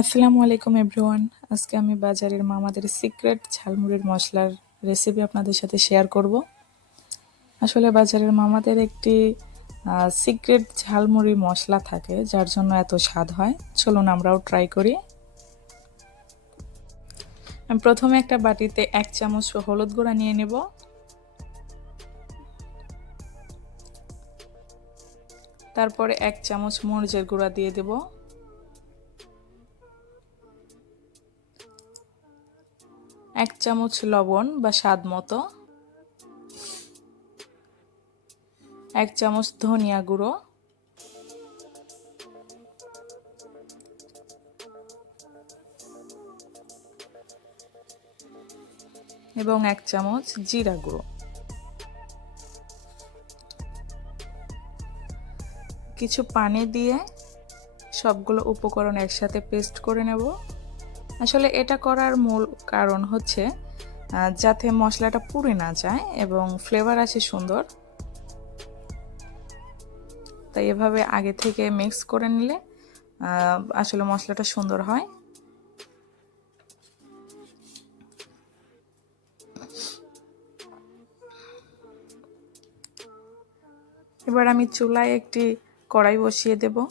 আসসালামু আলাইকুম এভরিওয়ান আজকে আমি বাজারের মামাদের সিক্রেট ঝালমুড়ির মশলার রেসিপি আপনাদের সাথে শেয়ার করব। আসলে বাজারের মামাদের একটি সিক্রেট ঝালমুড়ি মশলা থাকে, যার জন্য এত স্বাদ হয়। চলুন আমরাও ট্রাই করি। আমি প্রথমে একটা বাটিতে এক চামচ হলুদ গুঁড়া নিয়ে নেব। তারপরে এক চামচ মরিচের গুঁড়া দিয়ে দেবো। এক চামচ লবণ বা স্বাদ মতো। এক চামচ ধনিয়া গুঁড়ো। এবং এক চামচ জিরা গুঁড়ো। কিছু পানি দিয়ে সবগুলো উপকরণ একসাথে পেস্ট করে নেব। আসলে এটা করার মূল কারণ হচ্ছে যাতে মশলাটা পুড়ে না যায় এবং ফ্লেভার আসে সুন্দর। তাই এভাবে আগে থেকে মিক্স করে নিলে আসলে মশলাটা সুন্দর হয়। এবার আমি চুলায় একটি কড়াই বসিয়ে দেবো।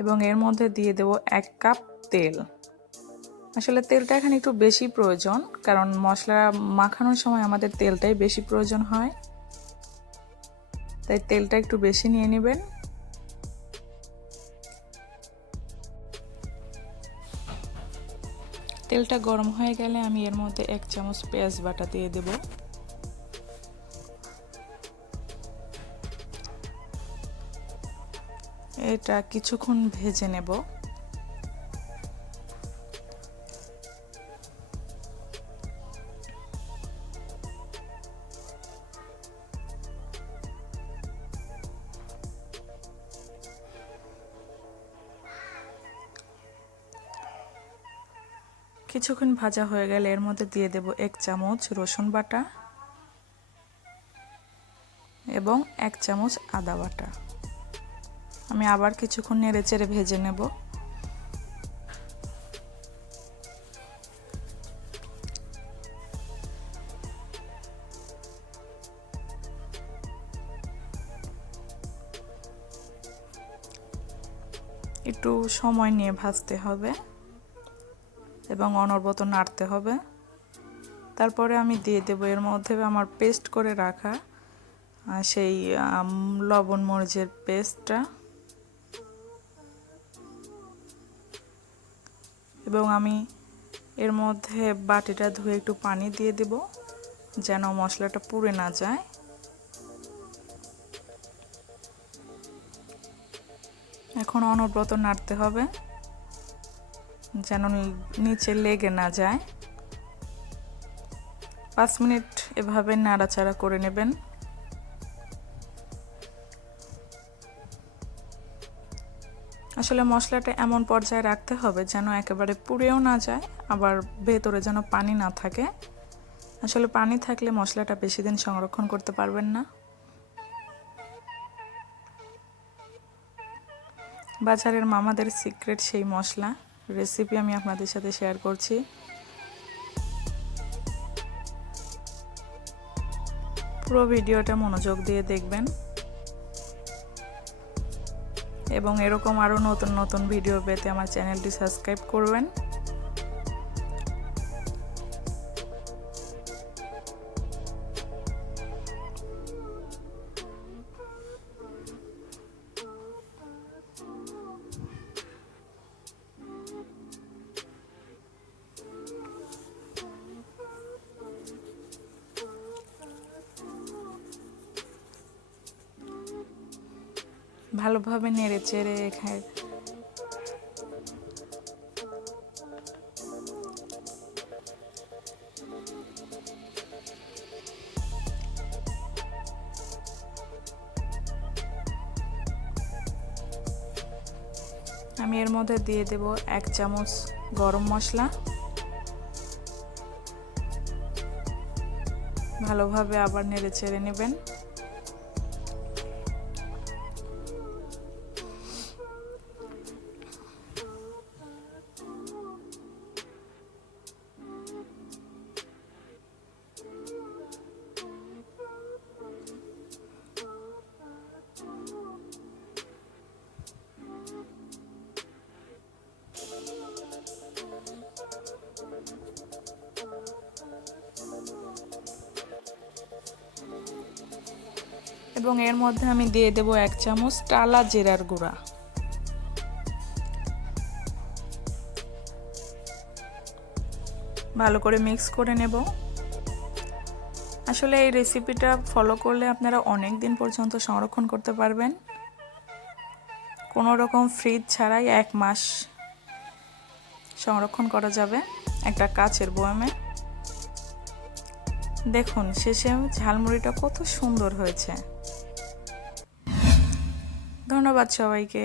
এবং এর মধ্যে দিয়ে দেব এক কাপ তেল। আসলে তেলটা এখানে একটু বেশি প্রয়োজন, কারণ মশলা মাখানোর সময় আমাদের তেলটাই বেশি প্রয়োজন হয়। তাই তেলটা একটু বেশি নিয়ে নেবেন। তেলটা গরম হয়ে গেলে আমি এর মধ্যে এক চামচ পেঁয়াজ বাটা দিয়ে দেবো। এটা কিছুক্ষণ ভেজে নেব। কিছুক্ষণ ভাজা হয়ে গেলে এর মধ্যে দিয়ে দেব এক চামচ রসুন বাটা এবং এক চামচ আদা বাটা। আমি আবার কিছুক্ষণ নেড়ে চেড়ে ভেজে নেব। একটু সময় নিয়ে ভাজতে হবে এবং অনর্বত নাড়তে হবে। তারপরে আমি দিয়ে দেবো, এর মধ্যে আমার পেস্ট করে রাখা সেই লবণ মরিচের পেস্টটা। এবং আমি এর মধ্যে বাটিটা ধুয়ে একটু পানি দিয়ে দেব, যেন মশলাটা পুড়ে না যায়। এখন অনব্রত নাড়তে হবে, যেন নিচে লেগে না যায়। পাঁচ মিনিট এভাবে নাড়াচাড়া করে নেবেন। আসলে মশলাটা এমন পর্যায়ে রাখতে হবে যেন একেবারে পুড়েও না যায়, আবার ভেতরে যেন পানি না থাকে। আসলে পানি থাকলে মশলাটা বেশি দিন সংরক্ষণ করতে পারবেন না। বাজারের মামাদের সিক্রেট সেই মশলা। রেসিপি আমি আপনাদের সাথে শেয়ার করছি। পুরো ভিডিওটা মনোযোগ দিয়ে দেখবেন। এবং এরকম আরও নতুন নতুন ভিডিও পেতে আমার চ্যানেলটি সাবস্ক্রাইব করবেন। ভালোভাবে নেড়ে চেড়ে এখানে আমি এর মধ্যে দিয়ে দেব এক চামচ গরম মশলা। ভালোভাবে আবার নেড়ে চেড়ে নেবেন। এবং এর মধ্যে আমি দিয়ে দেব এক চামচ টালা জিরার গুঁড়া। ভালো করে মিক্স করে নেব। আসলে এই রেসিপিটা ফলো করলে আপনারা অনেক দিন পর্যন্ত সংরক্ষণ করতে পারবেন। কোনো রকম ফ্রিজ ছাড়াই এক মাস সংরক্ষণ করা যাবে একটা কাচের বয়ামে। দেখুন, শেষে ঝালমুড়িটা কত সুন্দর হয়েছে। ধন্যবাদ সবাইকে।